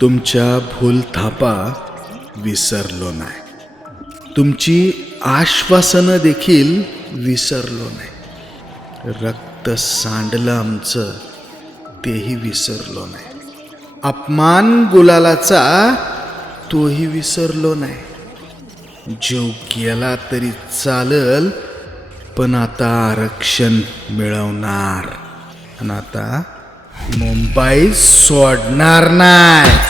तुमच्या भूल थापा विसरलो नाही. तुमची आश्वासनं देखील विसरलो नाही. रक्त सांडलं आमचं तेही विसरलो नाही. अपमान गुलालाचा तोही विसरलो नाही. जीव गेला तरी चालल पण आता आरक्षण मिळवणार. आणि आता मुंबई सोडणार नाही.